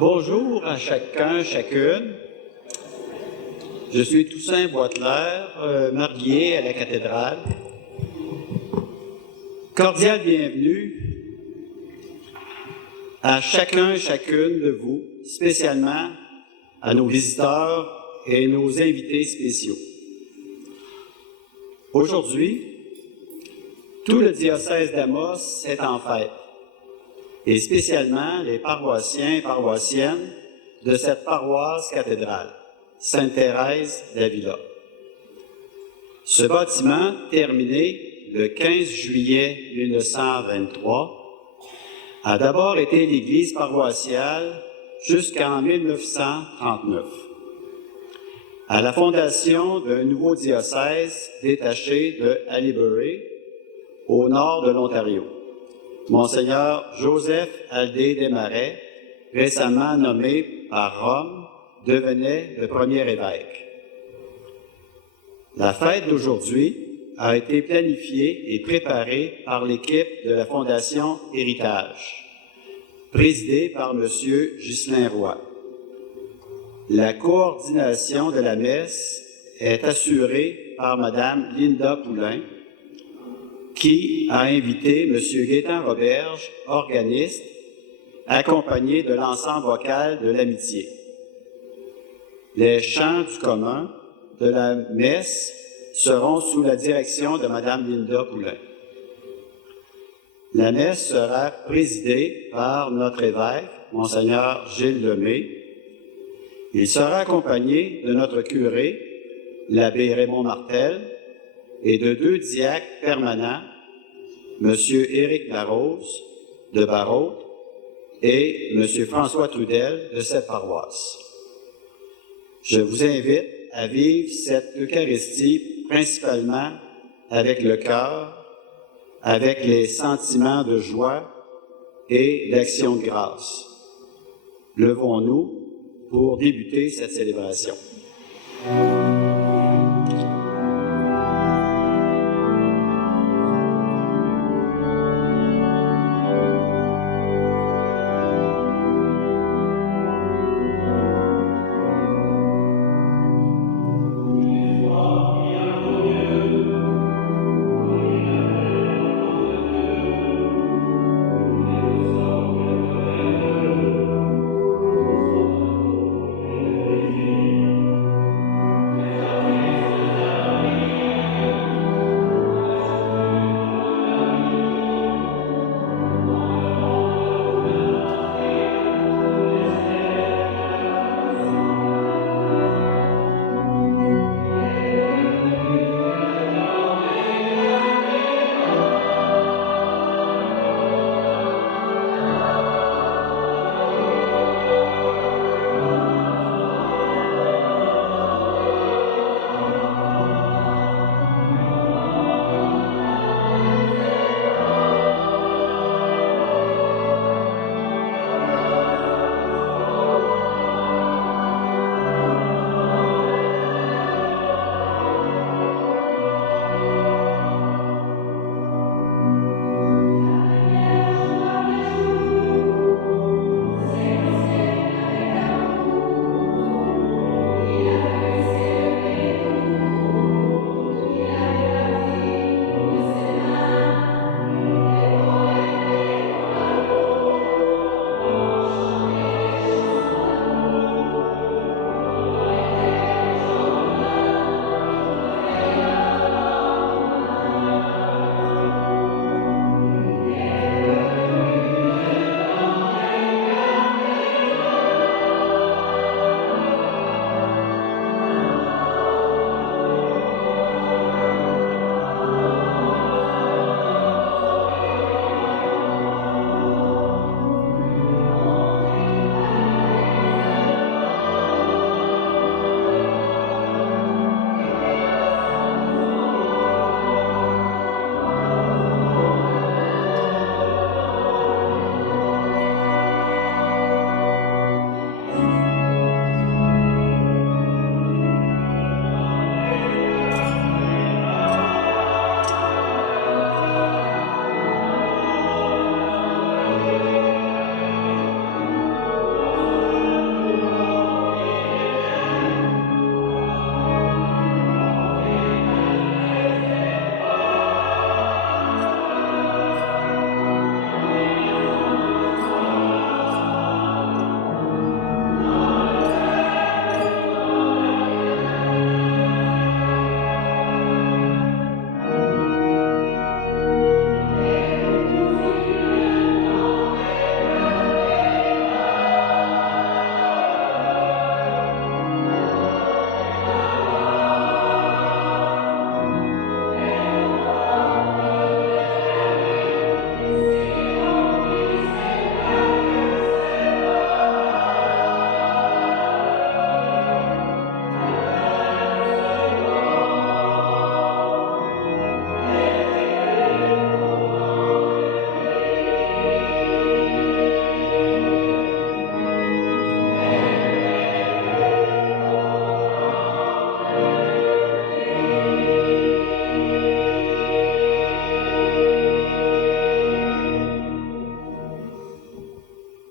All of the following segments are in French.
Bonjour à chacun, chacune. Je suis Toussaint Boitler, marié à la cathédrale. Cordial bienvenue à chacun, chacune de vous, spécialement à nos visiteurs et nos invités spéciaux. Aujourd'hui, tout le diocèse d'Amos est en fête, et spécialement les paroissiens et paroissiennes de cette paroisse cathédrale, Sainte-Thérèse d'Avila. Ce bâtiment, terminé le 15 juillet 1923, a d'abord été l'église paroissiale jusqu'en 1939, à la fondation d'un nouveau diocèse détaché de Haileybury, au nord de l'Ontario. Monseigneur Joseph Aldé Desmarais, récemment nommé par Rome, devenait le premier évêque. La fête d'aujourd'hui a été planifiée et préparée par l'équipe de la Fondation Héritage, présidée par M. Ghislain Roy. La coordination de la messe est assurée par Mme Linda Poulain, qui a invité M. Gaétan Roberge, organiste, accompagné de l'ensemble vocal de l'Amitié. Les chants du commun de la messe seront sous la direction de Mme Linda Poulain. La messe sera présidée par notre évêque, Monseigneur Gilles Lemay. Il sera accompagné de notre curé, l'abbé Raymond Martel, et de deux diacres permanents, M. Éric Larose de Barrault et M. François Trudel de cette paroisse. Je vous invite à vivre cette Eucharistie principalement avec le cœur, avec les sentiments de joie et d'action de grâce. Levons-nous pour débuter cette célébration.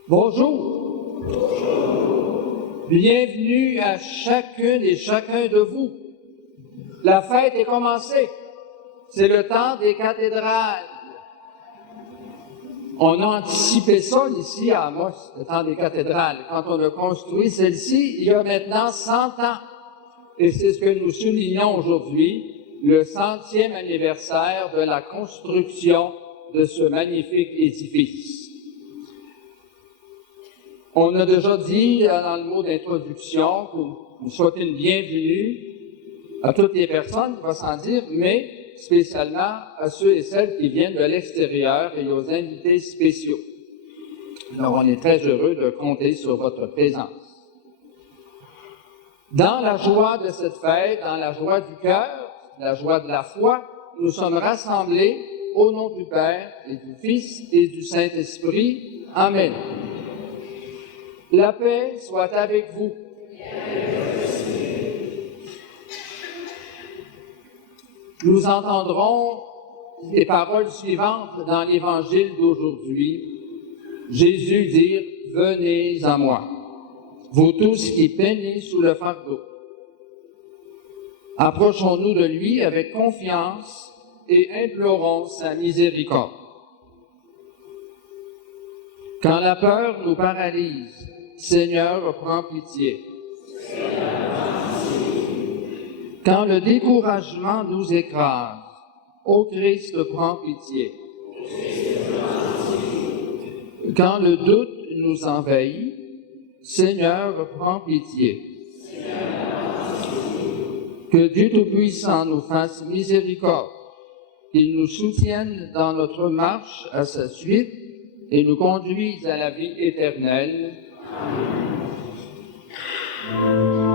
Bonjour. Bienvenue à chacune et chacun de vous. La fête est commencée. C'est le temps des cathédrales. On a anticipé ça ici à Amos, le temps des cathédrales, quand on a construit celle-ci il y a maintenant 100 ans. Et c'est ce que nous soulignons aujourd'hui, le 100e anniversaire de la construction de ce magnifique édifice. On a déjà dit dans le mot d'introduction que vous souhaitez une bienvenue à toutes les personnes, il va sans dire, mais spécialement à ceux et celles qui viennent de l'extérieur et aux invités spéciaux. Alors, on est très heureux de compter sur votre présence. Dans la joie de cette fête, dans la joie du cœur, la joie de la foi, nous sommes rassemblés au nom du Père et du Fils et du Saint-Esprit. Amen. La paix soit avec vous. Nous entendrons les paroles suivantes dans l'Évangile d'aujourd'hui. Jésus dit « Venez à moi, vous tous qui peinez sous le fardeau. » Approchons-nous de lui avec confiance et implorons sa miséricorde. Quand la peur nous paralyse, Seigneur, prends pitié. Quand le découragement nous écrase, ô Christ, prends pitié. Quand le doute nous envahit, Seigneur, prends pitié. Que Dieu Tout-Puissant nous fasse miséricorde, qu'il nous soutienne dans notre marche à sa suite et nous conduise à la vie éternelle. Amen.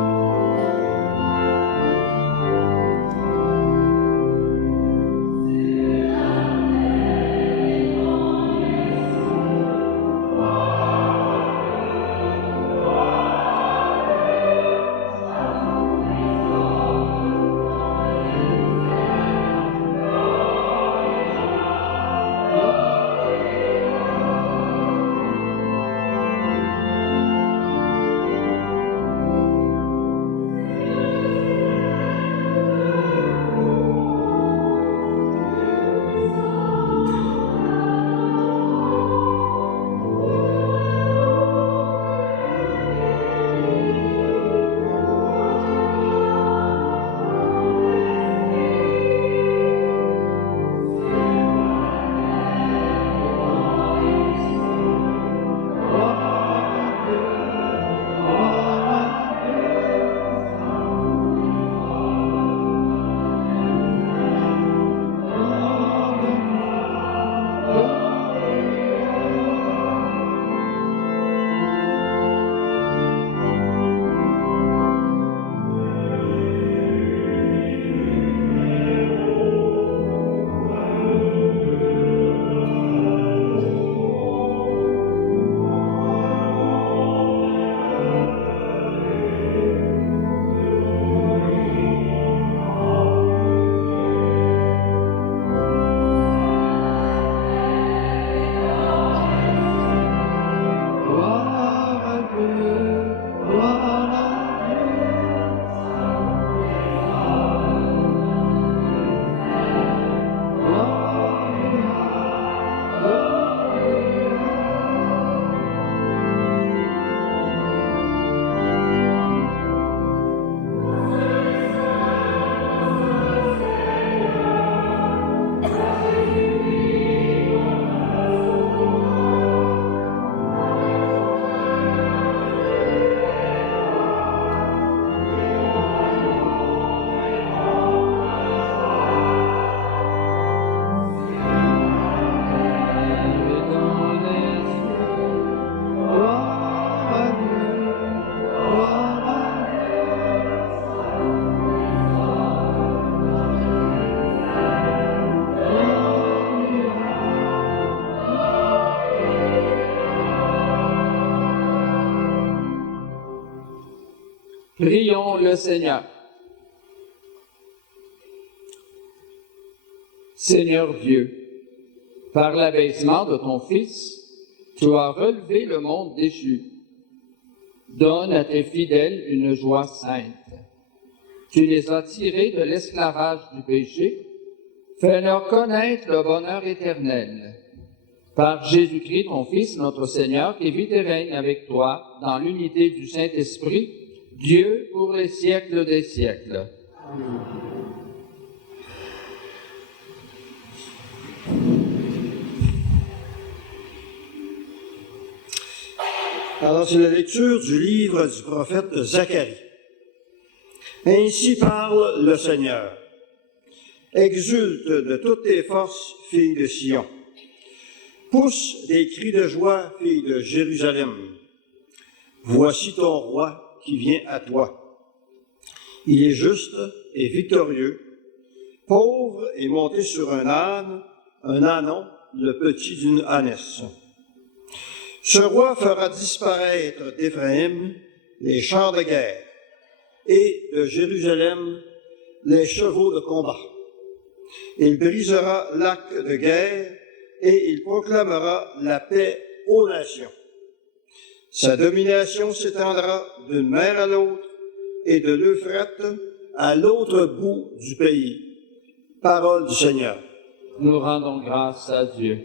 Prions le Seigneur. Seigneur Dieu, par l'abaissement de ton Fils, Tu as relevé le monde déchu. Donne à tes fidèles une joie sainte. Tu les as tirés de l'esclavage du péché. Fais-leur connaître le bonheur éternel. Par Jésus-Christ, ton Fils, notre Seigneur, qui vit et règne avec toi dans l'unité du Saint-Esprit, Dieu pour les siècles des siècles. Amen. Alors, c'est la lecture du livre du prophète Zacharie. Ainsi parle le Seigneur. Exulte de toutes tes forces, filles de Sion. Pousse des cris de joie, filles de Jérusalem. Voici ton roi qui vient à toi. Il est juste et victorieux, pauvre et monté sur un ânon, le petit d'une ânesse. Ce roi fera disparaître d'Éphraïm les chars de guerre et de Jérusalem les chevaux de combat. Il brisera l'arc de guerre et il proclamera la paix aux nations. Sa domination s'étendra d'une mer à l'autre et de l'Euphrate à l'autre bout du pays. Parole du Seigneur. Nous rendons grâce à Dieu.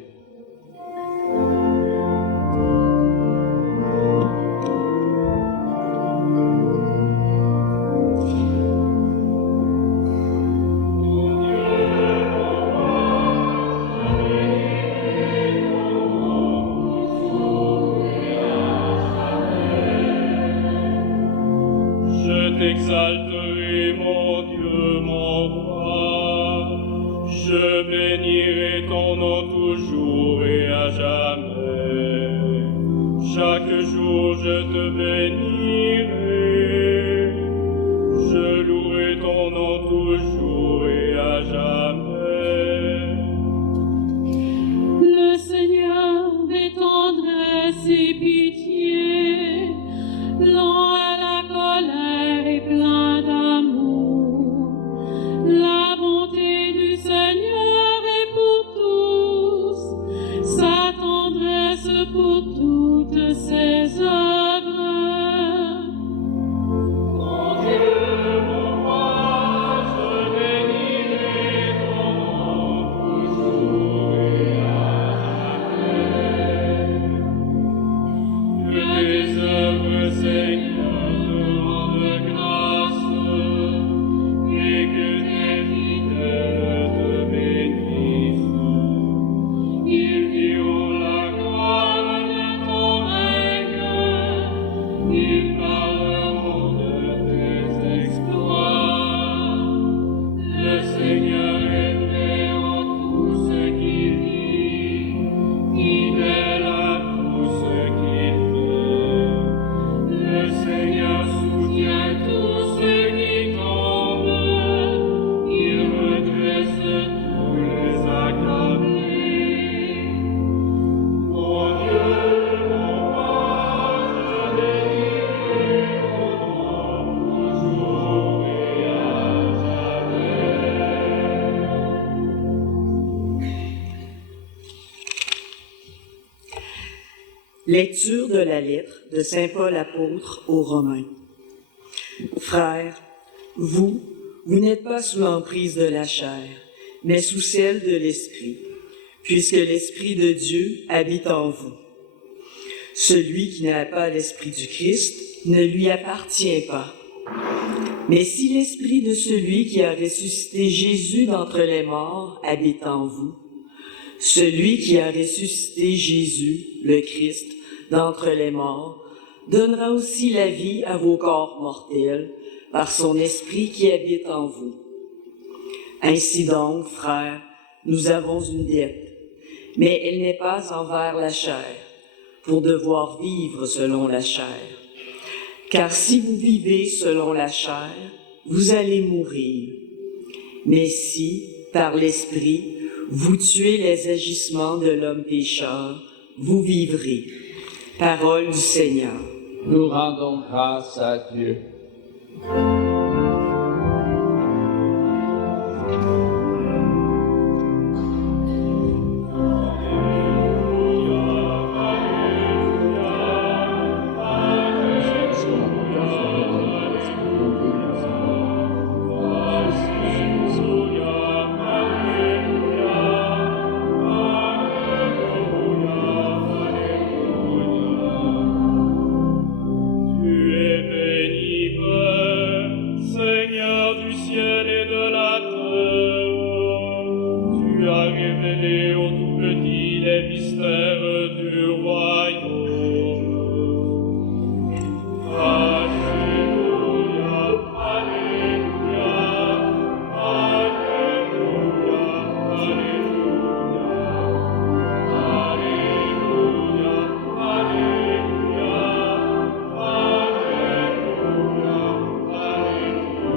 T'exalterai, mon Dieu, mon roi, je bénirai ton nom toujours et à jamais. Chaque jour je te bénirai, je louerai ton nom toujours et à jamais. Le Seigneur des tendresses et pitié, lent à la colère et plein d'amour. La bonté du Seigneur est pour tous, sa tendresse pour toutes ses œuvres. Mon Dieu, mon roi, je bénirai ton nom toujours et à jamais. Que tes œuvres, Seigneur, te rendent grâce, et que tes fidèles te bénissent. Ils diront la gloire de ton règne, ils parleront de tes exploits. Le Seigneur est vrai en tout ce qu'il dit, fidèle à tout ce qu'il fait. Le Seigneur soutient tous ceux qui tombent, il redresse tous les accablés. Mon Dieu, mon roi, je bénirai ton nom toujours et à jamais. Lecture de la lettre de saint Paul apôtre aux Romains. Frères, vous n'êtes pas sous l'emprise de la chair, mais sous celle de l'Esprit, puisque l'Esprit de Dieu habite en vous. Celui qui n'a pas l'Esprit du Christ ne lui appartient pas. Mais si l'Esprit de celui qui a ressuscité Jésus d'entre les morts habite en vous, celui qui a ressuscité Jésus, le Christ, d'entre les morts, donnera aussi la vie à vos corps mortels par son Esprit qui habite en vous. Ainsi donc, frères, nous avons une dette, mais elle n'est pas envers la chair, pour devoir vivre selon la chair. Car si vous vivez selon la chair, vous allez mourir. Mais si, par l'Esprit, vous tuez les agissements de l'homme pécheur, vous vivrez. Parole du Seigneur. Nous rendons grâce à Dieu. Alléluia, les mystères du royaume. Alléluia, Alléluia, Alléluia, Alléluia, Alléluia, Alléluia.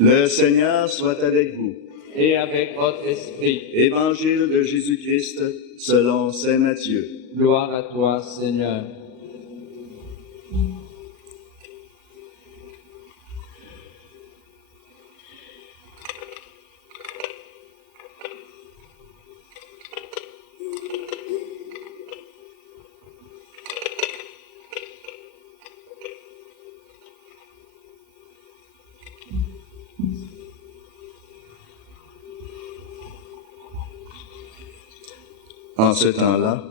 Le Seigneur soit avec vous. Et avec votre esprit. Évangile de Jésus-Christ selon saint Matthieu. Gloire à toi, Seigneur. En ce temps-là,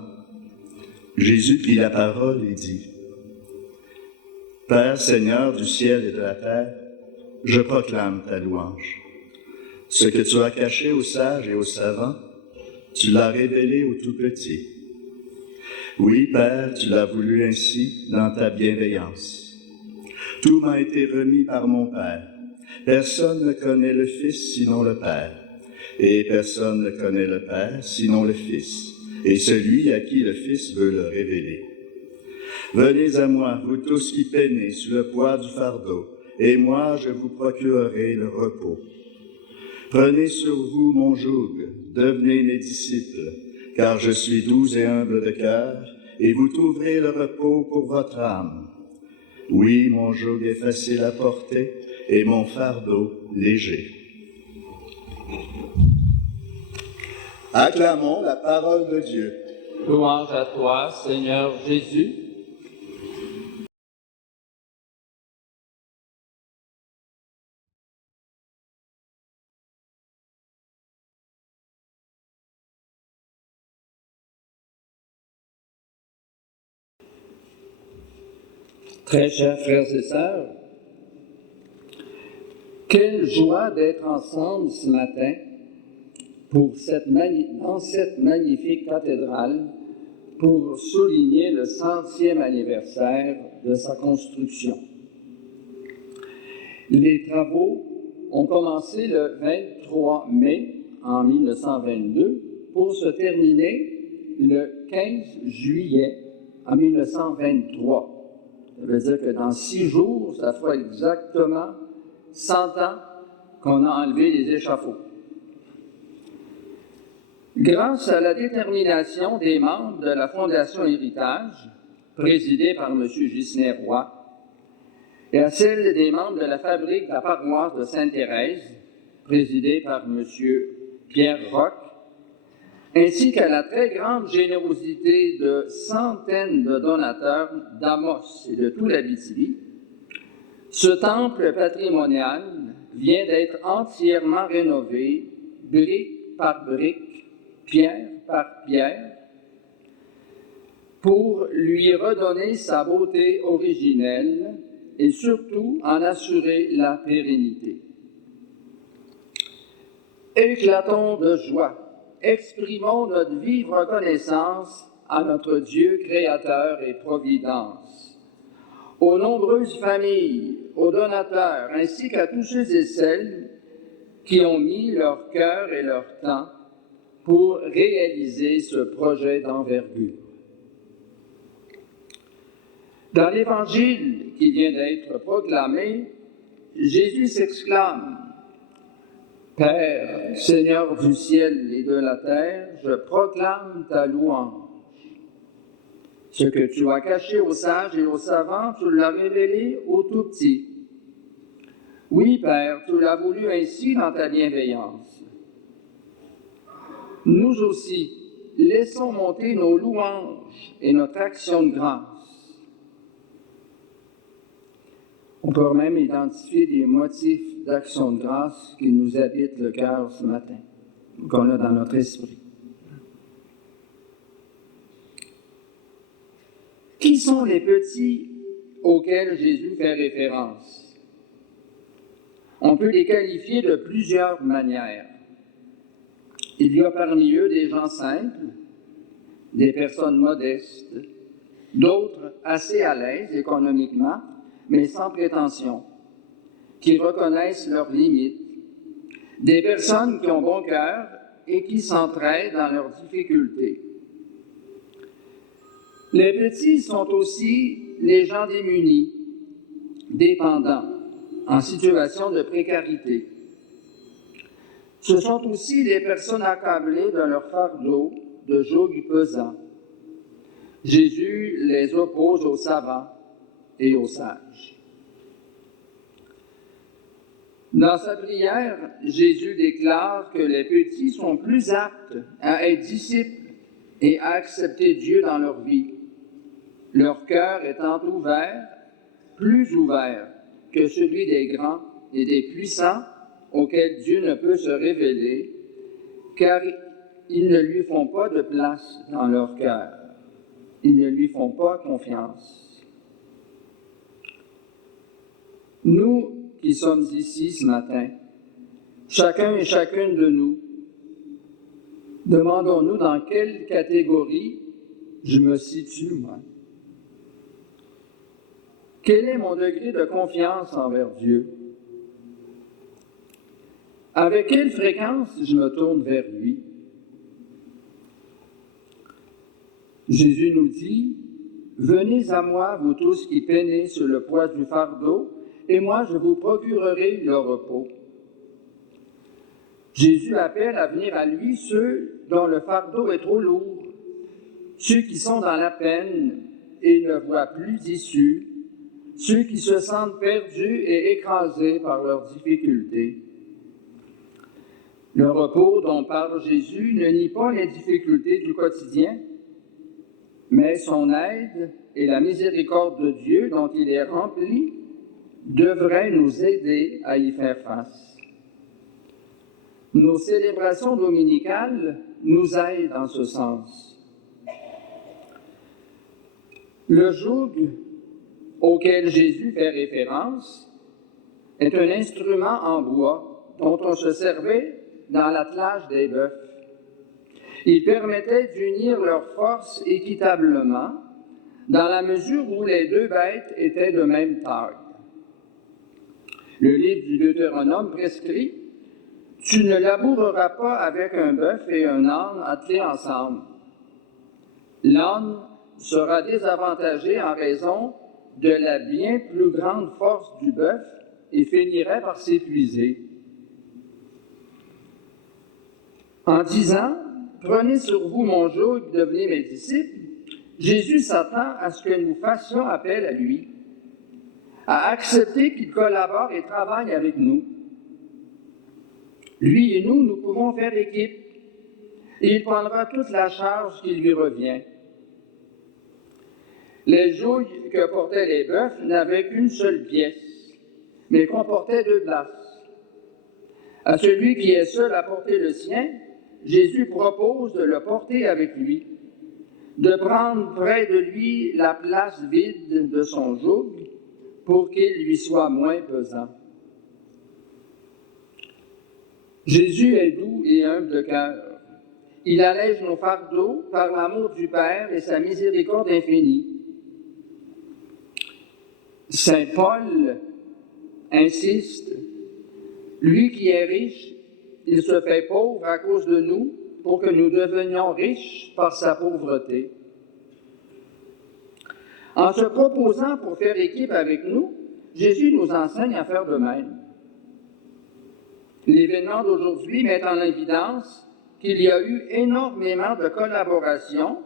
Jésus prit la parole et dit, « Père Seigneur du ciel et de la terre, je proclame ta louange. Ce que tu as caché aux sages et aux savants, tu l'as révélé aux tout-petits. Oui, Père, tu l'as voulu ainsi dans ta bienveillance. Tout m'a été remis par mon Père. Personne ne connaît le Fils sinon le Père, et personne ne connaît le Père sinon le Fils, et celui à qui le Fils veut le révéler. Venez à moi, vous tous qui peinez sous le poids du fardeau, et moi je vous procurerai le repos. Prenez sur vous mon joug, devenez mes disciples, car je suis doux et humble de cœur, et vous trouverez le repos pour votre âme. Oui, mon joug est facile à porter, et mon fardeau léger. Acclamons la parole de Dieu. Louange à toi, Seigneur Jésus. Très chers frères et sœurs, quelle joie d'être ensemble ce matin dans cette magnifique cathédrale pour souligner le 100e anniversaire de sa construction. Les travaux ont commencé le 23 mai en 1922 pour se terminer le 15 juillet en 1923. Ça veut dire que dans 6 jours, ça fera exactement 100 ans qu'on a enlevé les échafauds. Grâce à la détermination des membres de la Fondation Héritage, présidée par M. Gisner-Roy, et à celle des membres de la Fabrique de la paroisse de Sainte-Thérèse, présidée par M. Pierre Roch, ainsi qu'à la très grande générosité de centaines de donateurs d'Amos et de tout l'Abitibi, ce temple patrimonial vient d'être entièrement rénové, brique par brique, pierre par pierre, pour lui redonner sa beauté originelle et surtout en assurer la pérennité. Éclatons de joie, exprimons notre vive reconnaissance à notre Dieu créateur et providence, aux nombreuses familles, aux donateurs, ainsi qu'à tous ceux et celles qui ont mis leur cœur et leur temps pour réaliser ce projet d'envergure. Dans l'Évangile qui vient d'être proclamé, Jésus s'exclame « Père, Seigneur du ciel et de la terre, je proclame ta louange. Ce que tu as caché aux sages et aux savants, tu l'as révélé aux tout-petits. Oui, Père, tu l'as voulu ainsi dans ta bienveillance. Nous aussi, laissons monter nos louanges et notre action de grâce. » On peut même identifier des motifs d'action de grâce qui nous habitent le cœur ce matin, qu'on a dans notre esprit. Qui sont les petits auxquels Jésus fait référence? On peut les qualifier de plusieurs manières. Il y a parmi eux des gens simples, des personnes modestes, d'autres assez à l'aise économiquement, mais sans prétention, qui reconnaissent leurs limites, des personnes qui ont bon cœur et qui s'entraident dans leurs difficultés. Les petits sont aussi les gens démunis, dépendants, en situation de précarité. Ce sont aussi les personnes accablées de leur fardeau de joug pesant. Jésus les oppose aux savants et aux sages. Dans sa prière, Jésus déclare que les petits sont plus aptes à être disciples et à accepter Dieu dans leur vie, leur cœur étant ouvert, plus ouvert que celui des grands et des puissants auxquels Dieu ne peut se révéler, car ils ne lui font pas de place dans leur cœur. Ils ne lui font pas confiance. Nous qui sommes ici ce matin, chacun et chacune de nous, demandons-nous dans quelle catégorie je me situe, moi. Quel est mon degré de confiance envers Dieu? Avec quelle fréquence je me tourne vers lui? Jésus nous dit, « Venez à moi, vous tous qui peinez sur le poids du fardeau, et moi je vous procurerai le repos. » Jésus appelle à venir à lui ceux dont le fardeau est trop lourd, ceux qui sont dans la peine et ne voient plus d'issue, ceux qui se sentent perdus et écrasés par leurs difficultés. Le repos dont parle Jésus ne nie pas les difficultés du quotidien, mais son aide et la miséricorde de Dieu dont il est rempli devraient nous aider à y faire face. Nos célébrations dominicales nous aident en ce sens. Le joug auquel Jésus fait référence est un instrument en bois dont on se servait dans l'attelage des bœufs. Il permettait d'unir leurs forces équitablement dans la mesure où les deux bêtes étaient de même taille. Le livre du Deutéronome prescrit « Tu ne laboureras pas avec un bœuf et un âne attelés ensemble. L'âne sera désavantagé en raison de la bien plus grande force du bœuf et finirait par s'épuiser. » En disant « Prenez sur vous mon joug, devenez mes disciples », Jésus s'attend à ce que nous fassions appel à lui, à accepter qu'il collabore et travaille avec nous. Lui et nous pouvons faire équipe, et il prendra toute la charge qui lui revient. Les jougs que portaient les bœufs n'avaient qu'une seule pièce, mais comportaient 2 places. À celui qui est seul à porter le sien, Jésus propose de le porter avec lui, de prendre près de lui la place vide de son joug pour qu'il lui soit moins pesant. Jésus est doux et humble de cœur. Il allège nos fardeaux par l'amour du Père et sa miséricorde infinie. Saint Paul insiste, lui qui est riche, il se fait pauvre à cause de nous pour que nous devenions riches par sa pauvreté. En se proposant pour faire équipe avec nous, Jésus nous enseigne à faire de même. L'événement d'aujourd'hui met en évidence qu'il y a eu énormément de collaboration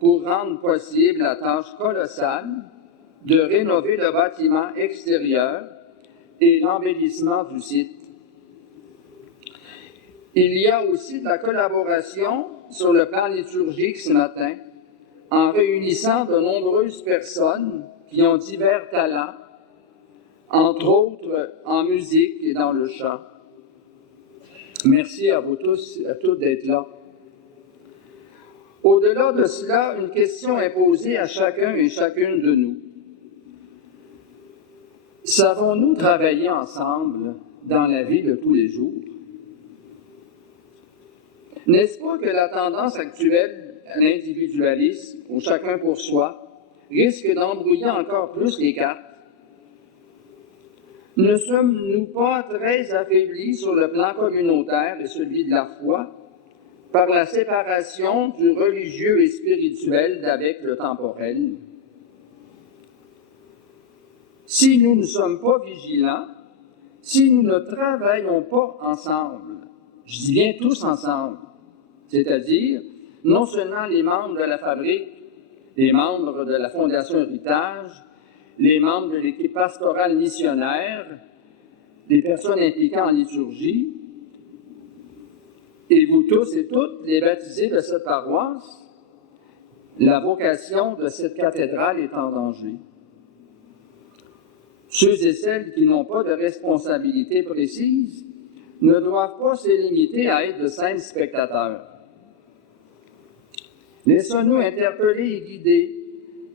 pour rendre possible la tâche colossale de rénover le bâtiment extérieur et l'embellissement du site. Il y a aussi de la collaboration sur le plan liturgique ce matin, en réunissant de nombreuses personnes qui ont divers talents, entre autres en musique et dans le chant. Merci à vous tous et à toutes d'être là. Au-delà de cela, une question est posée à chacun et chacune de nous. Savons-nous travailler ensemble dans la vie de tous les jours. N'est-ce pas que la tendance actuelle à l'individualisme, au chacun pour soi, risque d'embrouiller encore plus les cartes? Ne sommes-nous pas très affaiblis sur le plan communautaire et celui de la foi par la séparation du religieux et spirituel d'avec le temporel? Si nous ne sommes pas vigilants, si nous ne travaillons pas ensemble, je dis bien tous ensemble, c'est-à-dire non seulement les membres de la fabrique, les membres de la Fondation Héritage, les membres de l'équipe pastorale missionnaire, les personnes impliquées en liturgie, et vous tous et toutes, les baptisés de cette paroisse, la vocation de cette cathédrale est en danger. Ceux et celles qui n'ont pas de responsabilité précise ne doivent pas se limiter à être de simples spectateurs. Laissons-nous interpeller et guider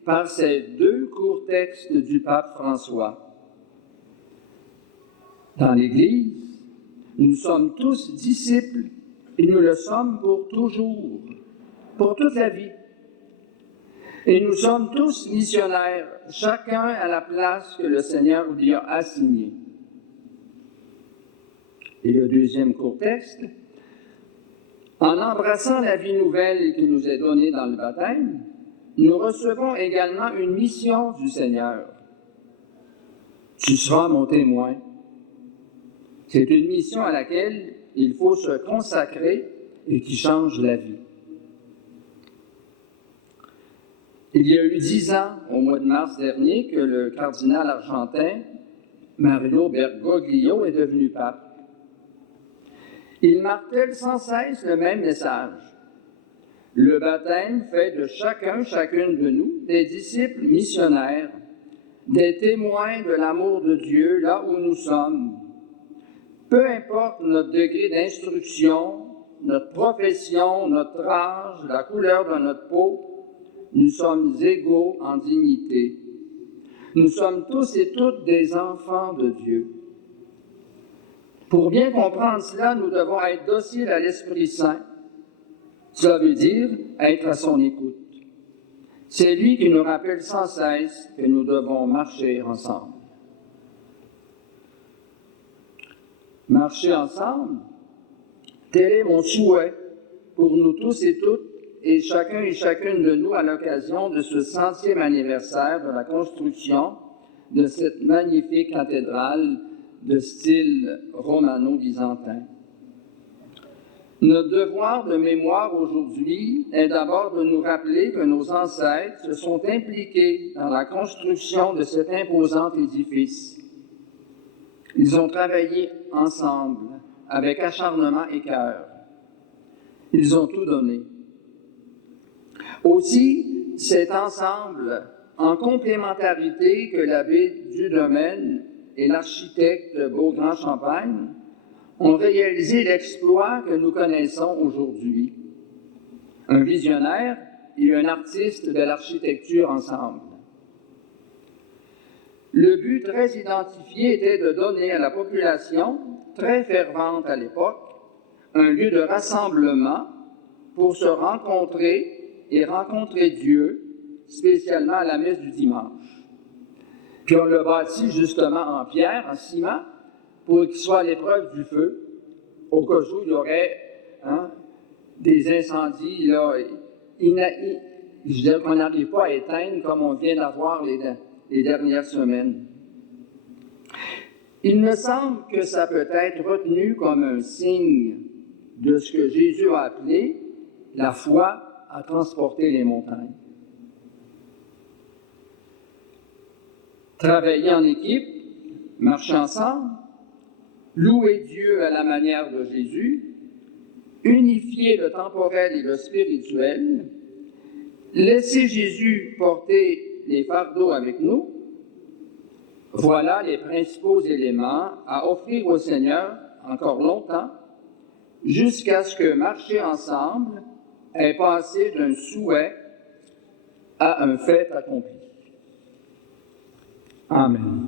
par ces deux courts textes du pape François. Dans l'Église, nous sommes tous disciples et nous le sommes pour toujours, pour toute la vie. Et nous sommes tous missionnaires, chacun à la place que le Seigneur lui a assignée. Et le deuxième court texte, en embrassant la vie nouvelle qui nous est donnée dans le baptême, nous recevons également une mission du Seigneur. Tu seras mon témoin. C'est une mission à laquelle il faut se consacrer et qui change la vie. Il y a eu 10 ans, au mois de mars dernier, que le cardinal argentin Mario Bergoglio est devenu pape. Il martèle sans cesse le même message. Le baptême fait de chacun, chacune de nous, des disciples missionnaires, des témoins de l'amour de Dieu là où nous sommes. Peu importe notre degré d'instruction, notre profession, notre âge, la couleur de notre peau, nous sommes égaux en dignité. Nous sommes tous et toutes des enfants de Dieu. Pour bien comprendre cela, nous devons être dociles à l'Esprit Saint. Cela veut dire être à son écoute. C'est lui qui nous rappelle sans cesse que nous devons marcher ensemble. Marcher ensemble, tel est mon souhait pour nous tous et toutes, et chacun et chacune de nous à l'occasion de ce 100e anniversaire de la construction de cette magnifique cathédrale de style romano-byzantin. Notre devoir de mémoire aujourd'hui est d'abord de nous rappeler que nos ancêtres se sont impliqués dans la construction de cet imposant édifice. Ils ont travaillé ensemble, avec acharnement et cœur. Ils ont tout donné. Aussi, c'est ensemble, en complémentarité, que l'abbé Dudomaine et l'architecte de Beaugrand-Champagne ont réalisé l'exploit que nous connaissons aujourd'hui. Un visionnaire et un artiste de l'architecture ensemble. Le but très identifié était de donner à la population, très fervente à l'époque, un lieu de rassemblement pour se rencontrer et rencontrer Dieu, spécialement à la messe du dimanche. Puis on l'a bâti justement en pierre, en ciment, pour qu'il soit à l'épreuve du feu, au cas où il y aurait des incendies, là, je dirais qu'on n'arrive pas à éteindre comme on vient d'avoir les dernières semaines. Il me semble que ça peut être retenu comme un signe de ce que Jésus a appelé la foi à transporter les montagnes. Travailler en équipe, marcher ensemble, louer Dieu à la manière de Jésus, unifier le temporel et le spirituel, laisser Jésus porter les fardeaux avec nous, voilà les principaux éléments à offrir au Seigneur encore longtemps, jusqu'à ce que marcher ensemble ait passé d'un souhait à un fait accompli. Amen.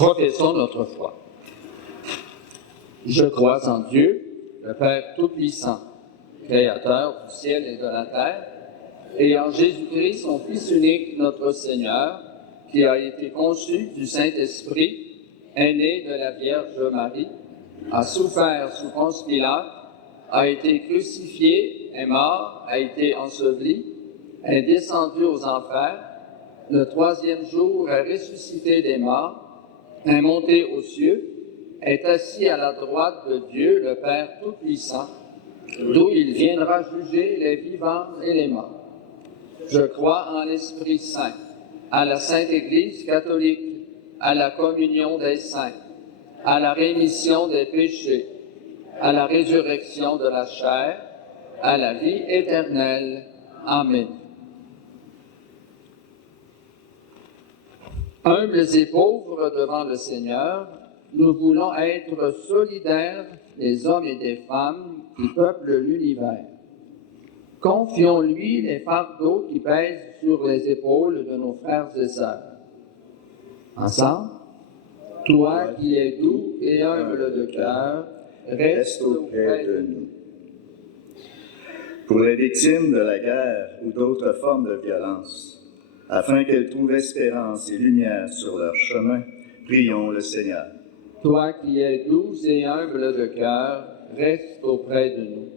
Professons notre foi. Je crois en Dieu, le Père Tout-Puissant, Créateur du ciel et de la terre, et en Jésus-Christ, son Fils unique, notre Seigneur, qui a été conçu du Saint-Esprit, est né de la Vierge Marie, a souffert sous Ponce Pilate, a été crucifié, est mort, a été enseveli, est descendu aux enfers, le troisième jour est ressuscité des morts, est monté aux cieux, est assis à la droite de Dieu, le Père Tout-Puissant, d'où il viendra juger les vivants et les morts. Je crois en l'Esprit Saint, à la Sainte Église catholique, à la communion des saints, à la rémission des péchés, à la résurrection de la chair, à la vie éternelle. Amen. Humbles et pauvres devant le Seigneur, nous voulons être solidaires des hommes et des femmes qui peuplent l'univers. Confions-lui les fardeaux qui pèsent sur les épaules de nos frères et sœurs. Ensemble, toi qui es doux et humble de cœur, reste auprès de nous. Pour les victimes de la guerre ou d'autres formes de violence, afin qu'elles trouvent espérance et lumière sur leur chemin, prions le Seigneur. Toi qui es doux et humble de cœur, reste auprès de nous.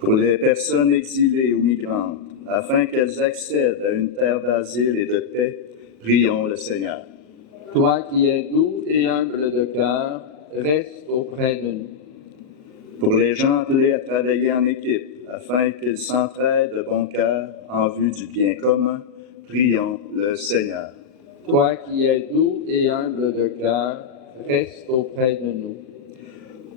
Pour les personnes exilées ou migrantes, afin qu'elles accèdent à une terre d'asile et de paix, prions le Seigneur. Toi qui es doux et humble de cœur, reste auprès de nous. Pour les gens appelés à travailler en équipe, afin qu'ils s'entraident de bon cœur en vue du bien commun, prions le Seigneur. Toi qui es doux et humble de cœur, reste auprès de nous.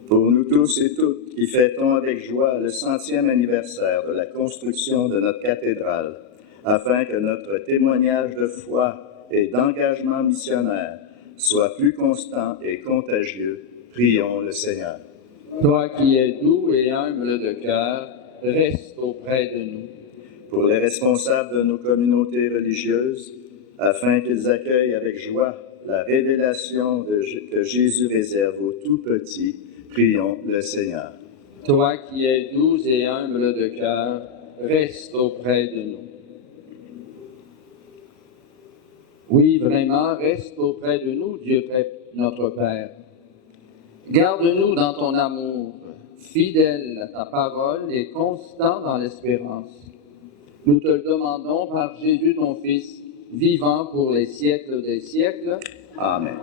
Pour nous tous et toutes qui fêtons avec joie le 100e anniversaire de la construction de notre cathédrale, afin que notre témoignage de foi et d'engagement missionnaire soit plus constant et contagieux, prions le Seigneur. Toi qui es doux et humble de cœur, reste auprès de nous. Pour les responsables de nos communautés religieuses, afin qu'ils accueillent avec joie la révélation que Jésus réserve aux tout-petits, prions le Seigneur. Toi qui es doux et humble de cœur, reste auprès de nous. Oui, vraiment, reste auprès de nous, Dieu notre Père. Garde-nous dans ton amour, fidèle à ta parole et constant dans l'espérance. Nous te le demandons par Jésus ton Fils, vivant pour les siècles des siècles. Amen.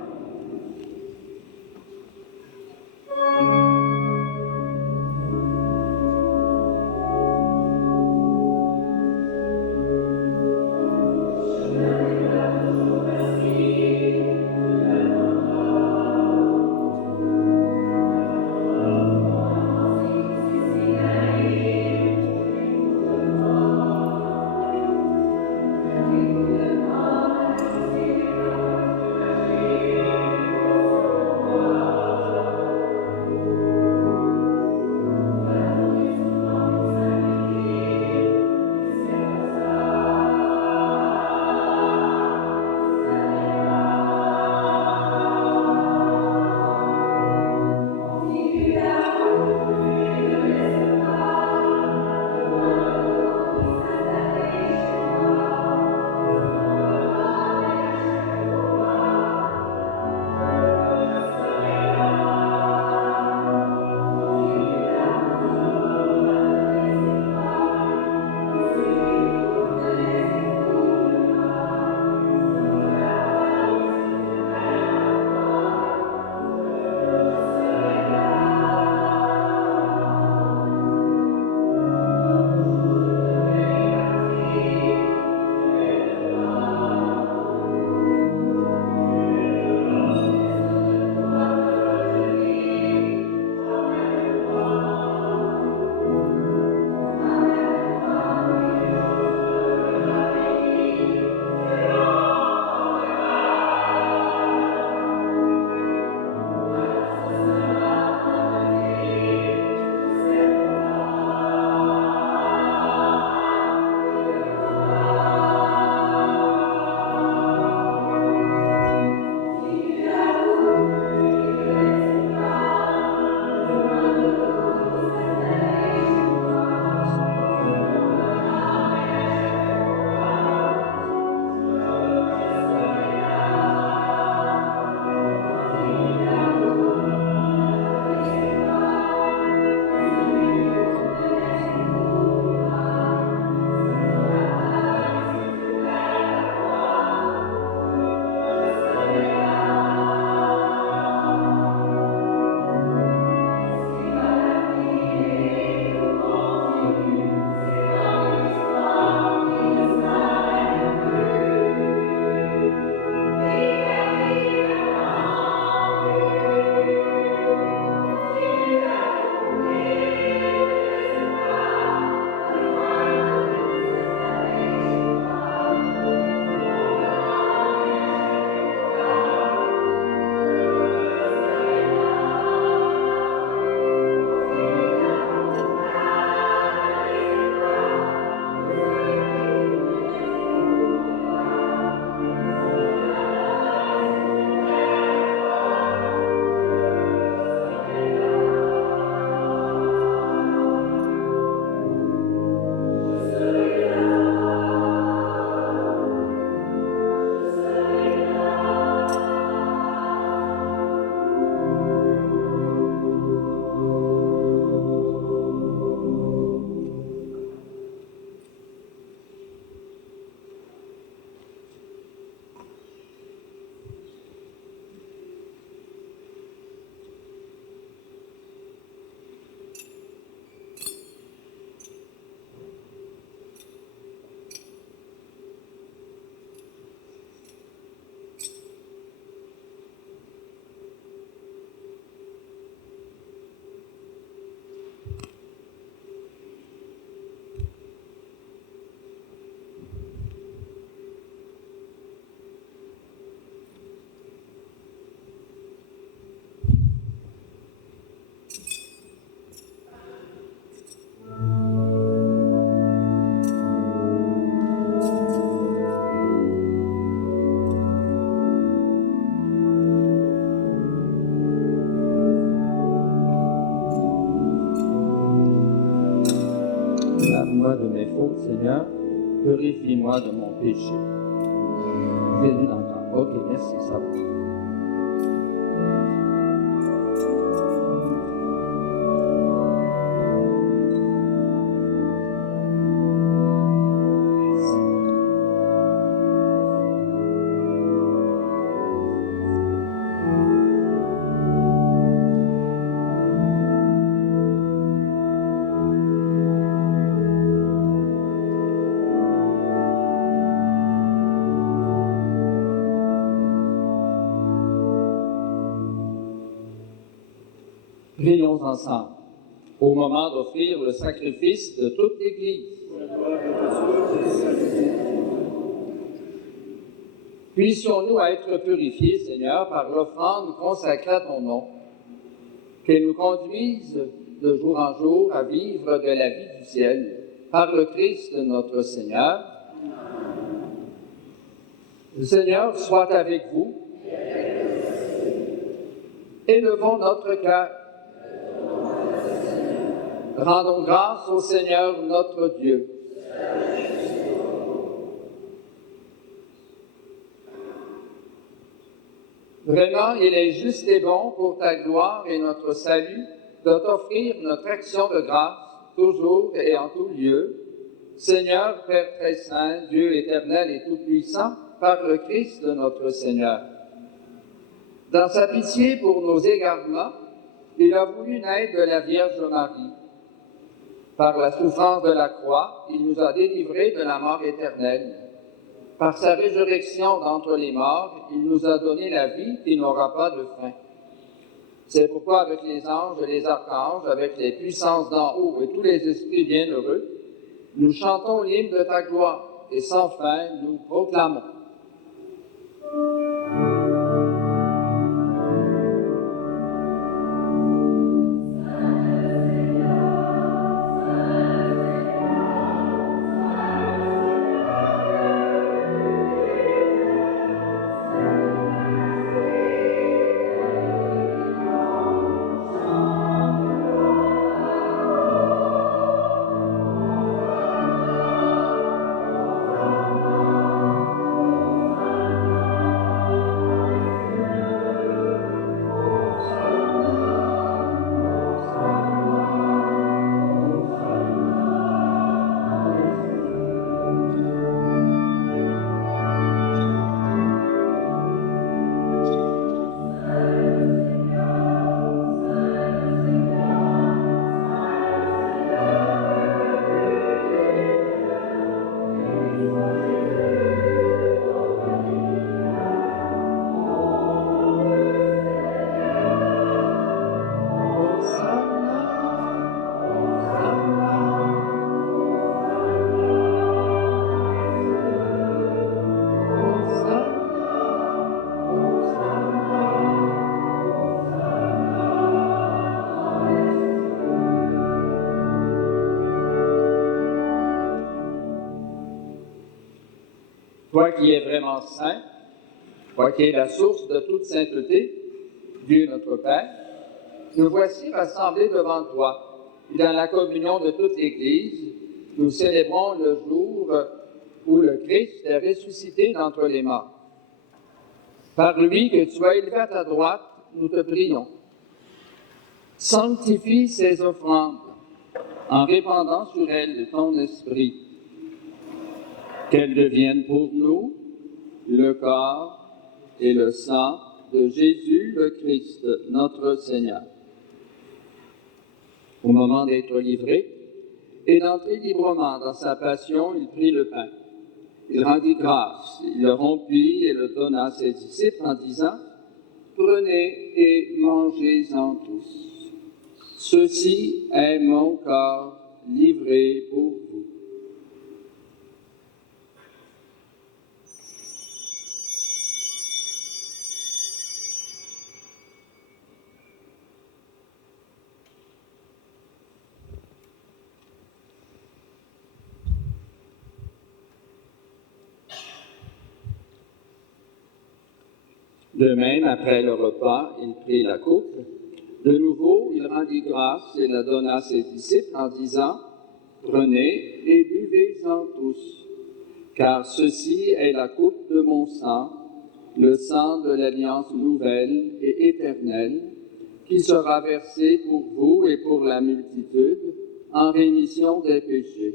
Pardonne-moi de mes fautes, Seigneur. Purifie-moi de mon péché. J'ai dit encore. Ok, merci, ça va. Prions ensemble, au moment d'offrir le sacrifice de toute l'Église. Puissions-nous être purifiés, Seigneur, par l'offrande consacrée à ton nom, qu'elle nous conduise de jour en jour à vivre de la vie du ciel, par le Christ notre Seigneur. Le Seigneur soit avec vous. Élevons notre cœur. Rendons grâce au Seigneur notre Dieu. Vraiment, il est juste et bon pour ta gloire et notre salut de t'offrir notre action de grâce, toujours et en tout lieu. Seigneur, Père très saint, Dieu éternel et tout-puissant, par le Christ notre Seigneur. Dans sa pitié pour nos égarements, il a voulu naître de la Vierge Marie. Par la souffrance de la croix, il nous a délivrés de la mort éternelle. Par sa résurrection d'entre les morts, il nous a donné la vie qui n'aura pas de fin. C'est pourquoi avec les anges et les archanges, avec les puissances d'en haut et tous les esprits bienheureux, nous chantons l'hymne de ta gloire et sans fin nous proclamons. Toi qui es vraiment saint, toi qui es la source de toute sainteté, Dieu notre Père, nous voici rassemblés devant toi. Et dans la communion de toute l'Église, nous célébrons le jour où le Christ est ressuscité d'entre les morts. Par lui que tu sois élevé à ta droite, nous te prions. Sanctifie ces offrandes en répandant sur elles ton esprit. Qu'elles deviennent pour nous le corps et le sang de Jésus le Christ, notre Seigneur. Au moment d'être livré et d'entrer librement dans sa passion, il prit le pain. Il rendit grâce, il le rompit et le donna à ses disciples en disant « Prenez et mangez-en tous. Ceci est mon corps livré pour vous. » De même, après le repas, il prit la coupe. De nouveau, il rendit grâce et la donna à ses disciples en disant « Prenez et buvez-en tous, car ceci est la coupe de mon sang, le sang de l'alliance nouvelle et éternelle, qui sera versé pour vous et pour la multitude en rémission des péchés.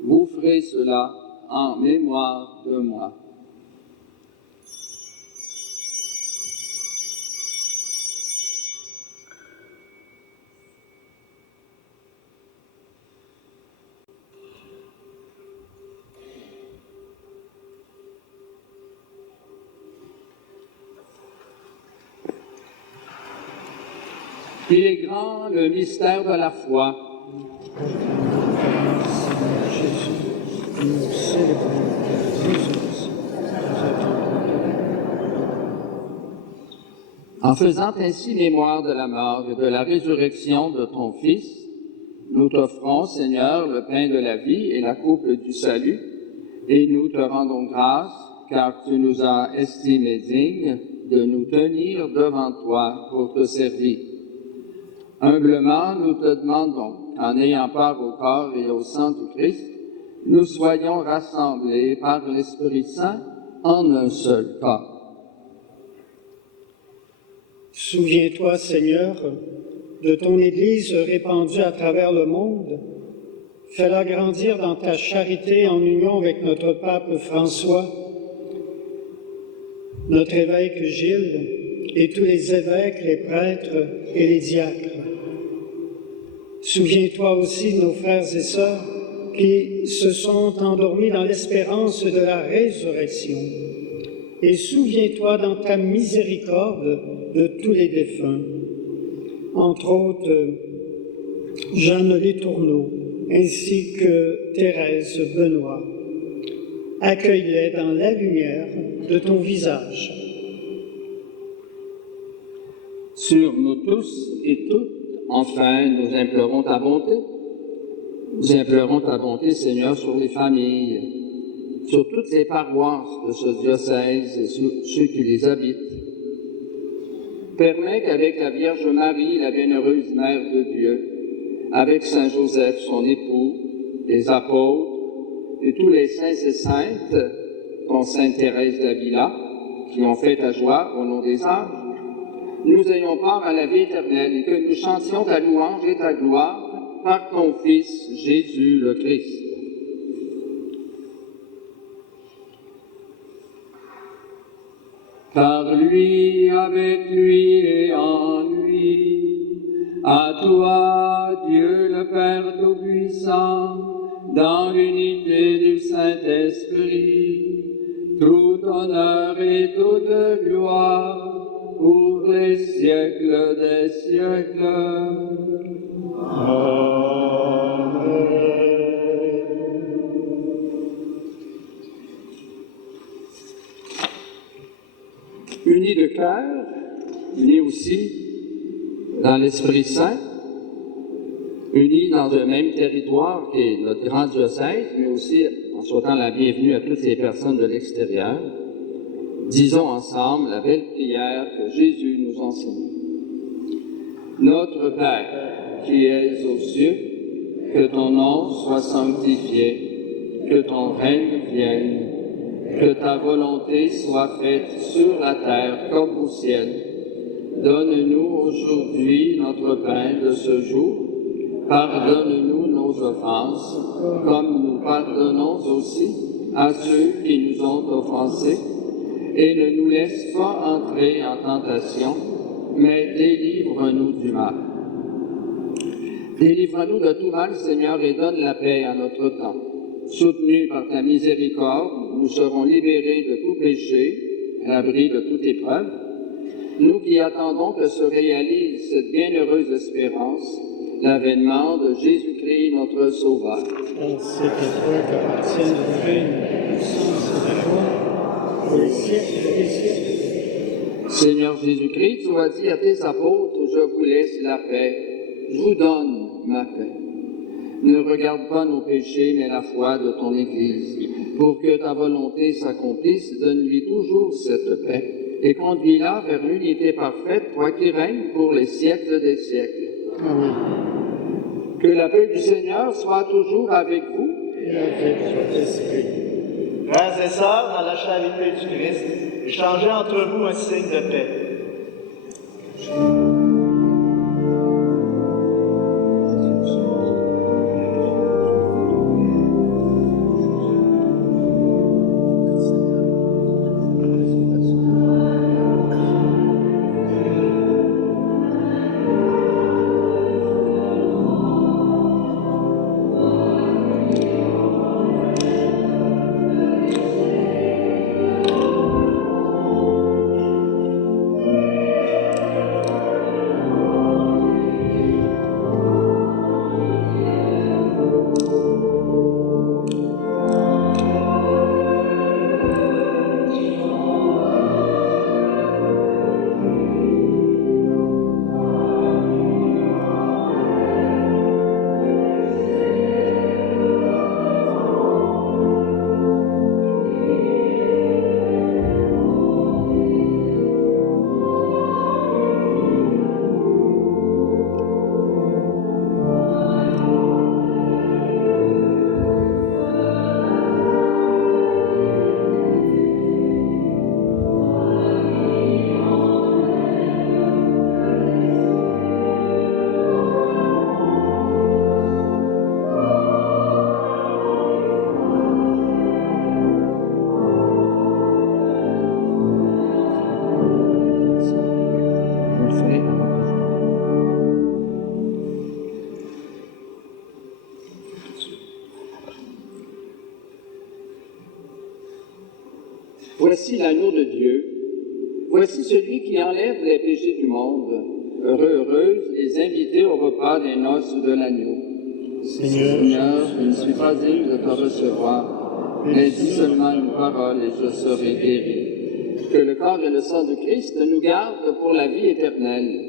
Vous ferez cela en mémoire de moi. Il est grand le mystère de la foi. En faisant ainsi mémoire de la mort et de la résurrection de ton Fils, nous t'offrons, Seigneur, le pain de la vie et la coupe du salut, et nous te rendons grâce, car tu nous as estimés dignes de nous tenir devant toi pour te servir. Humblement, nous te demandons, en ayant part au corps et au sang du Christ, nous soyons rassemblés par l'Esprit Saint en un seul corps. Souviens-toi, Seigneur, de ton Église répandue à travers le monde. Fais-la grandir dans ta charité en union avec notre pape François, notre évêque Gilles et tous les évêques, les prêtres et les diacres. Souviens-toi aussi de nos frères et sœurs qui se sont endormis dans l'espérance de la résurrection. Et souviens-toi dans ta miséricorde de tous les défunts, entre autres Jeanne Letourneau, ainsi que Thérèse Benoît. Accueille-les dans la lumière de ton visage. Sur nous tous et toutes, enfin, nous implorons ta bonté. Nous implorons ta bonté, Seigneur, sur les familles, sur toutes les paroisses de ce diocèse et sur ceux qui les habitent. Permets qu'avec la Vierge Marie, la bienheureuse Mère de Dieu, avec Saint Joseph, son époux, les apôtres et tous les saints et saintes, dont Sainte Thérèse d'Avila, qui ont fait ta joie au nom des âges, nous ayons part à la vie éternelle et que nous chantions ta louange et ta gloire par ton Fils Jésus le Christ. Par lui, avec lui et en lui, à toi, Dieu le Père Tout-Puissant, dans l'unité du Saint-Esprit, tout honneur et toute gloire, pour les siècles des siècles. Unis de cœur, unis aussi dans l'Esprit Saint, unis dans un même territoire qui est notre grand diocèse, mais aussi en souhaitant la bienvenue à toutes les personnes de l'extérieur, disons ensemble la belle prière que Jésus nous enseigne. Notre Père, qui es aux cieux, que ton nom soit sanctifié, que ton règne vienne, que ta volonté soit faite sur la terre comme au ciel. Donne-nous aujourd'hui notre pain de ce jour. Pardonne-nous nos offenses, comme nous pardonnons aussi à ceux qui nous ont offensés. Et ne nous laisse pas entrer en tentation, mais délivre-nous du mal. Délivre-nous de tout mal, Seigneur, et donne la paix à notre temps. Soutenus par ta miséricorde, nous serons libérés de tout péché, à l'abri de toute épreuve. Nous qui attendons que se réalise cette bienheureuse espérance, l'avènement de Jésus-Christ, notre Sauveur. C'est à toi qu'appartiennent le règne, la puissance et la gloire, pour les siècles des siècles. Seigneur Jésus-Christ, tu as dit à tes apôtres, je vous laisse la paix, je vous donne ma paix. Ne regarde pas nos péchés, mais la foi de ton Église. Pour que ta volonté s'accomplisse, donne-lui toujours cette paix et conduis-la vers l'unité parfaite, toi qui règnes pour les siècles des siècles. Amen. Que la paix du Seigneur soit toujours avec vous. Frères et sœurs, dans la charité du Christ, échangez entre vous un signe de paix. Voici l'agneau de Dieu. Voici celui qui enlève les péchés du monde. Heureux, heureuses les invités au repas des noces de l'agneau. Seigneur, je ne suis pas digne de te recevoir, mais dis seulement une parole et je serai guéri. Que le corps et le sang de Christ nous gardent pour la vie éternelle.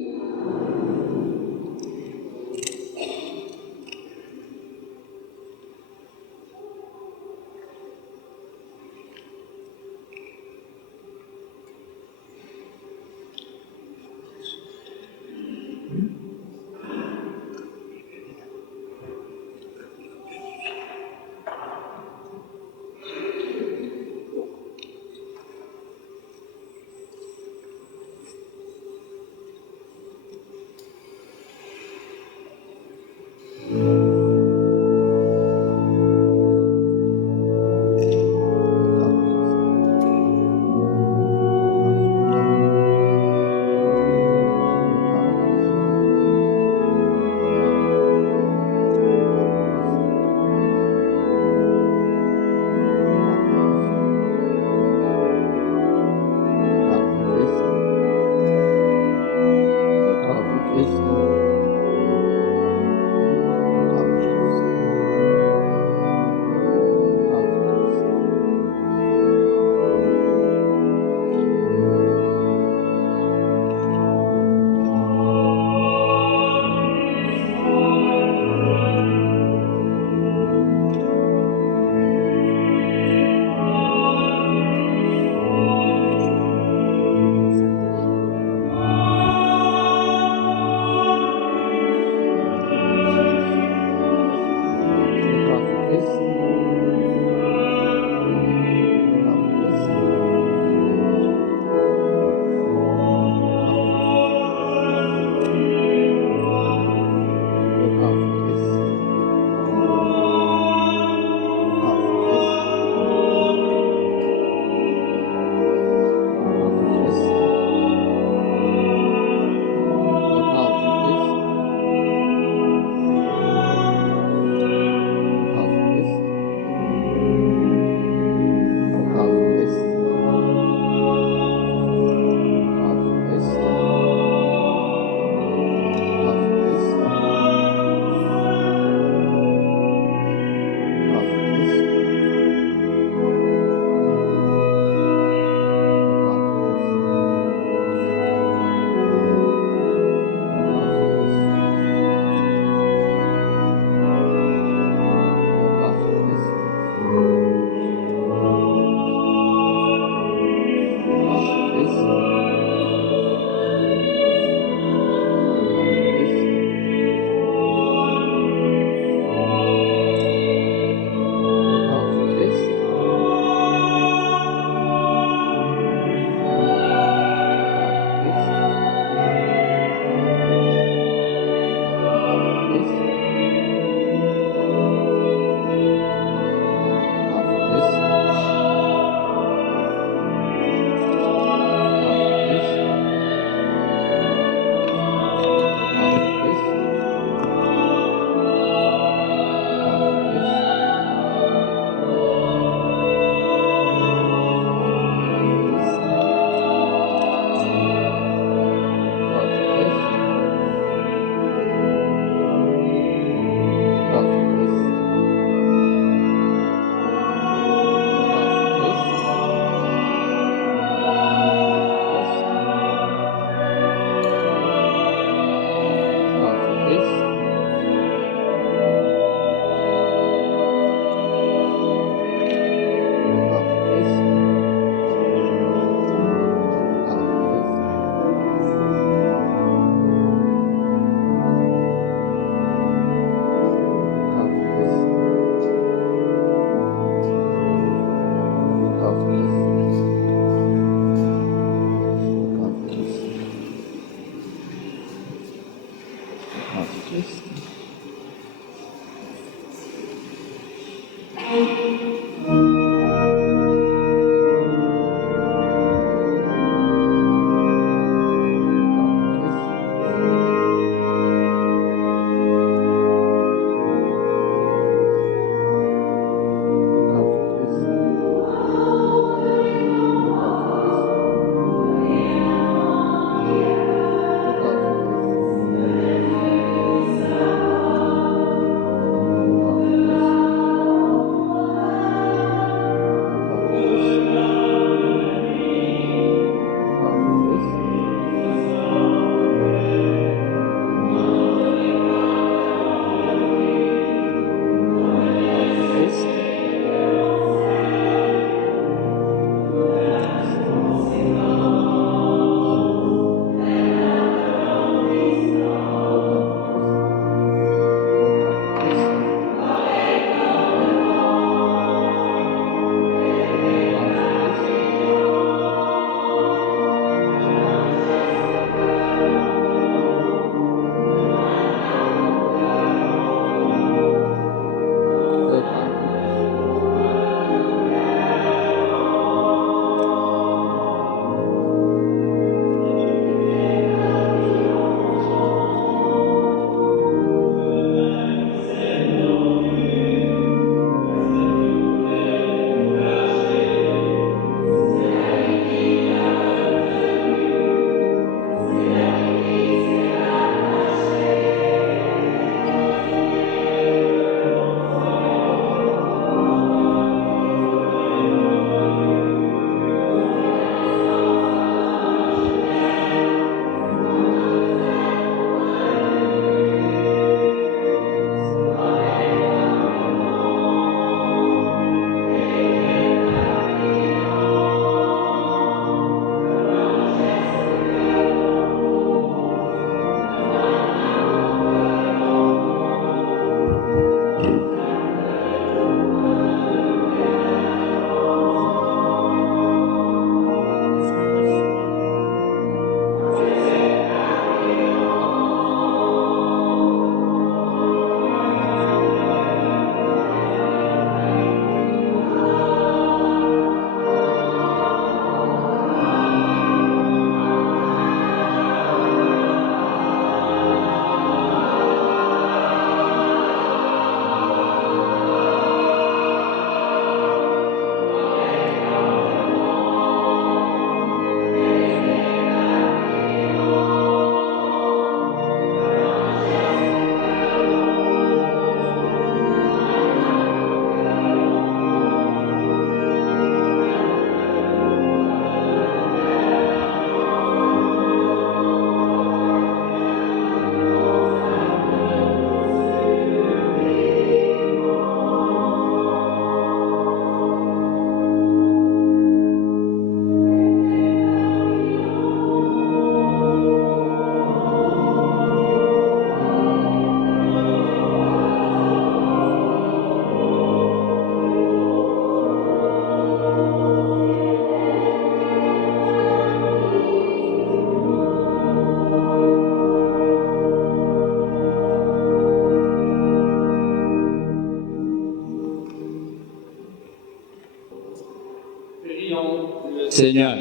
Seigneur.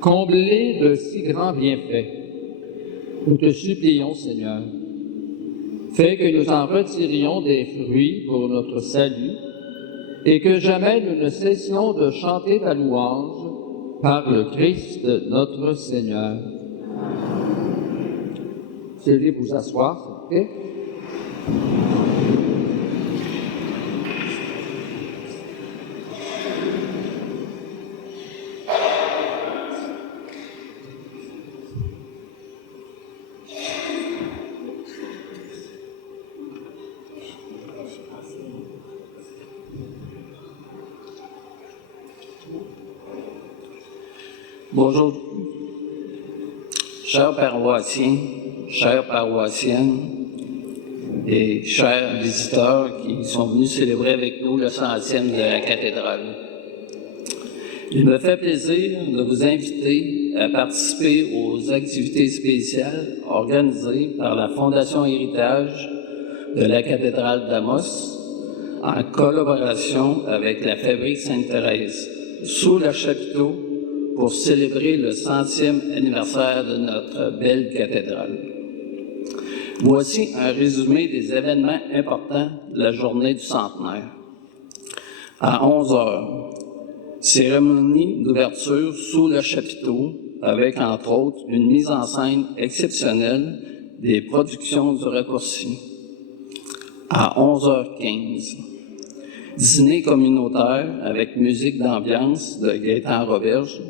Comblés de si grands bienfaits, nous te supplions, Seigneur, fais que nous en retirions des fruits pour notre salut et que jamais nous ne cessions de chanter ta louange par le Christ notre Seigneur. Si vous voulez vous asseoir, s'il vous plaît. Bonjour, chers paroissiens, chères paroissiennes et chers visiteurs qui sont venus célébrer avec nous le 100e de la cathédrale. Il me fait plaisir de vous inviter à participer aux activités spéciales organisées par la Fondation Héritage de la cathédrale d'Amos en collaboration avec la Fabrique Sainte-Thérèse sous le chapiteau pour célébrer le 100e anniversaire de notre belle cathédrale. Voici un résumé des événements importants de la journée du centenaire. À 11 heures, cérémonie d'ouverture sous le chapiteau avec, entre autres, une mise en scène exceptionnelle des productions du Raccourci. À 11h15, dîner communautaire avec musique d'ambiance de Gaétan Roberge.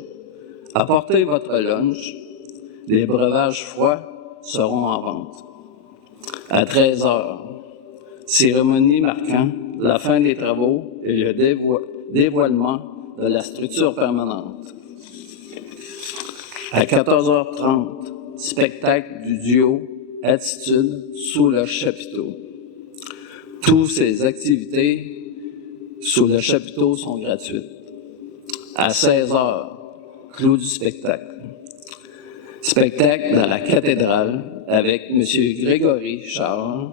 Apportez votre lunch. Les breuvages froids seront en vente. À 13h, cérémonie marquant la fin des travaux et le dévoilement de la structure permanente. À 14h30, spectacle du duo Attitude sous le chapiteau. Toutes ces activités sous le chapiteau sont gratuites. À 16h, clou du spectacle. Spectacle dans la cathédrale avec M. Grégory Charles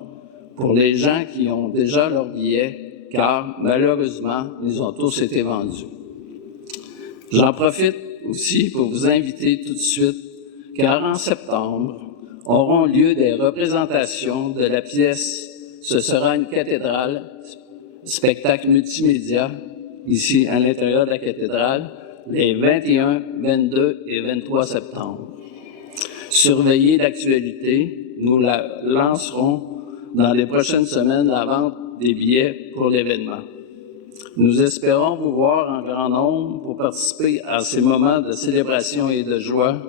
pour les gens qui ont déjà leur billet, car malheureusement, ils ont tous été vendus. J'en profite aussi pour vous inviter tout de suite, car en septembre auront lieu des représentations de la pièce « Ce sera une cathédrale », spectacle multimédia, ici à l'intérieur de la cathédrale, les 21, 22 et 23 septembre. Surveillez l'actualité, nous la lancerons dans les prochaines semaines la vente des billets pour l'événement. Nous espérons vous voir en grand nombre pour participer à ces moments de célébration et de joie.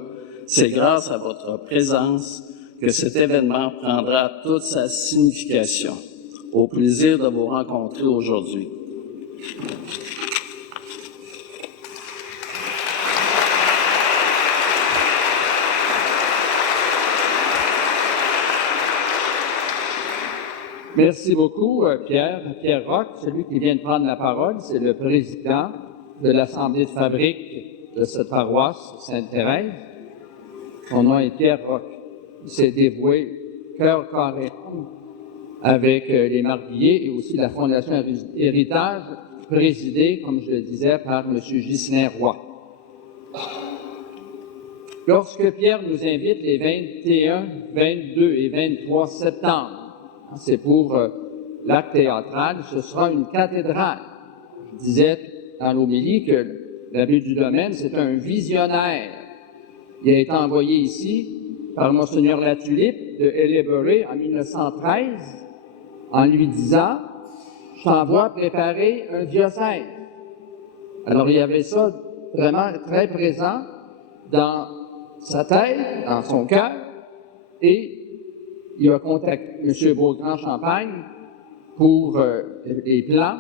C'est grâce à votre présence que cet événement prendra toute sa signification. Au plaisir de vous rencontrer aujourd'hui. Merci beaucoup, Pierre. Pierre Roch, celui qui vient de prendre la parole, c'est le président de l'Assemblée de fabrique de cette paroisse Sainte-Thérèse. Son nom est Pierre Roch. Il s'est dévoué cœur, corps et âme avec les Marguilliers et aussi la Fondation Héritage, présidée, comme je le disais, par M. Ghislain Roy. Lorsque Pierre nous invite les 21, 22 et 23 septembre, c'est pour l'acte théâtral, ce sera une cathédrale. Je disais dans l'homélie que l'abbé du domaine, c'est un visionnaire. Il a été envoyé ici par Monseigneur Latulippe de Hellebury en 1913, en lui disant « Je t'envoie préparer un diocèse ». Alors il y avait ça vraiment très présent dans sa tête, dans son cœur, et il a contacté M. Beaugrand-Champagne pour les plans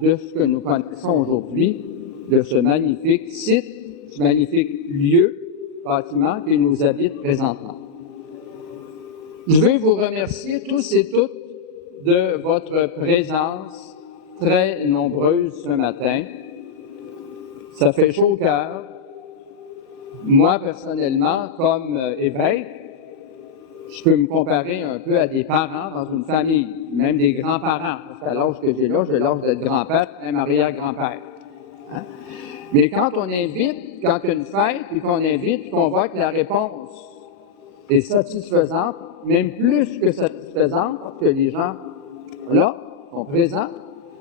de ce que nous connaissons aujourd'hui, de ce magnifique site, ce magnifique lieu, bâtiment qui nous habite présentement. Je veux vous remercier tous et toutes de votre présence très nombreuse ce matin. Ça fait chaud au cœur. Moi, personnellement, comme évêque, je peux me comparer un peu à des parents dans une famille, même des grands-parents. Parce qu'à l'âge que j'ai là, j'ai l'âge d'être grand-père, même arrière-grand-père. Hein? Mais quand on invite, quand il y a une fête, puis qu'on invite, puis qu'on voit que la réponse est satisfaisante, même plus que satisfaisante, parce que les gens, là, sont présents,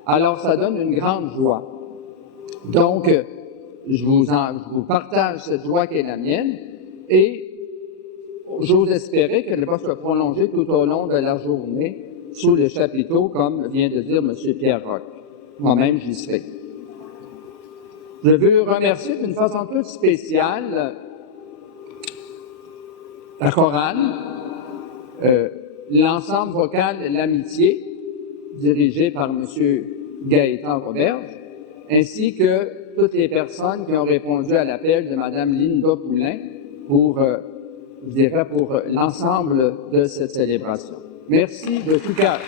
alors ça donne une grande joie. Donc, je vous partage cette joie qui est la mienne, et j'ose espérer qu'elle va se prolonger tout au long de la journée sous le chapiteau, comme vient de dire M. Pierre Roch. Moi-même, j'y serai. Je veux remercier d'une façon toute spéciale la chorale, l'ensemble vocal L'Amitié, dirigé par M. Gaétan Roberge, ainsi que toutes les personnes qui ont répondu à l'appel de Mme Linda Poulain pour, je dirais, pour l'ensemble de cette célébration. Merci de tout cœur.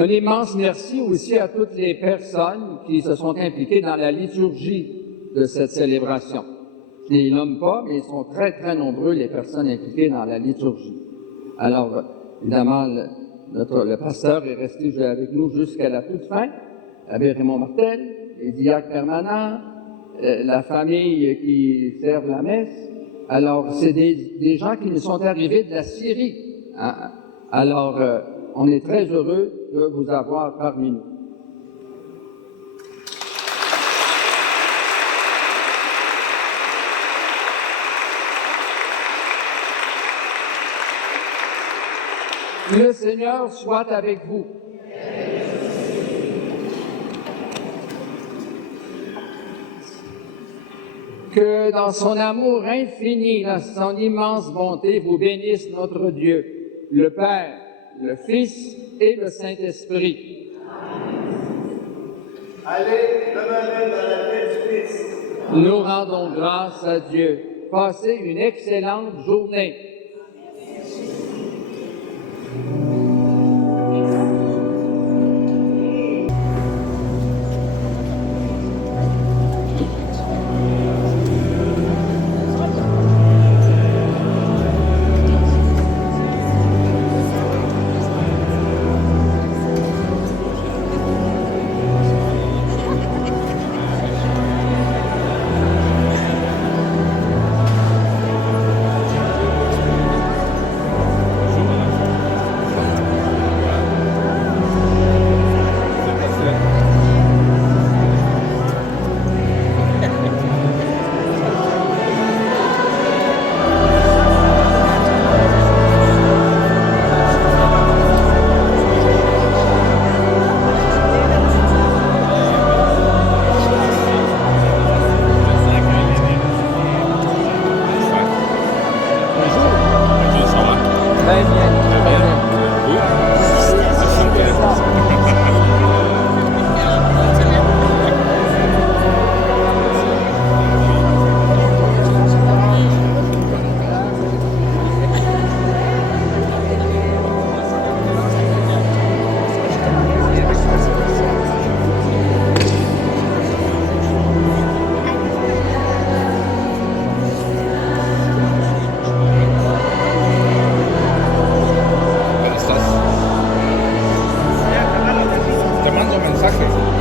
Un immense merci aussi à toutes les personnes qui se sont impliquées dans la liturgie de cette célébration. Je ne les nomme pas, mais ils sont très, très nombreux, les personnes impliquées dans la liturgie. Alors, évidemment, le pasteur est resté avec nous jusqu'à la toute fin, avec Raymond Martel, les diacres permanents, la famille qui sert la messe. Alors, c'est des gens qui nous sont arrivés de la Syrie. Hein? Alors, on est très heureux de vous avoir parmi nous. Le Seigneur soit avec vous. Que dans son amour infini, dans son immense bonté, vous bénisse notre Dieu, le Père, le Fils et le Saint-Esprit. Allez, demeurez dans la paix du Christ. Nous rendons grâce à Dieu. Passez une excellente journée. Te mando mensaje.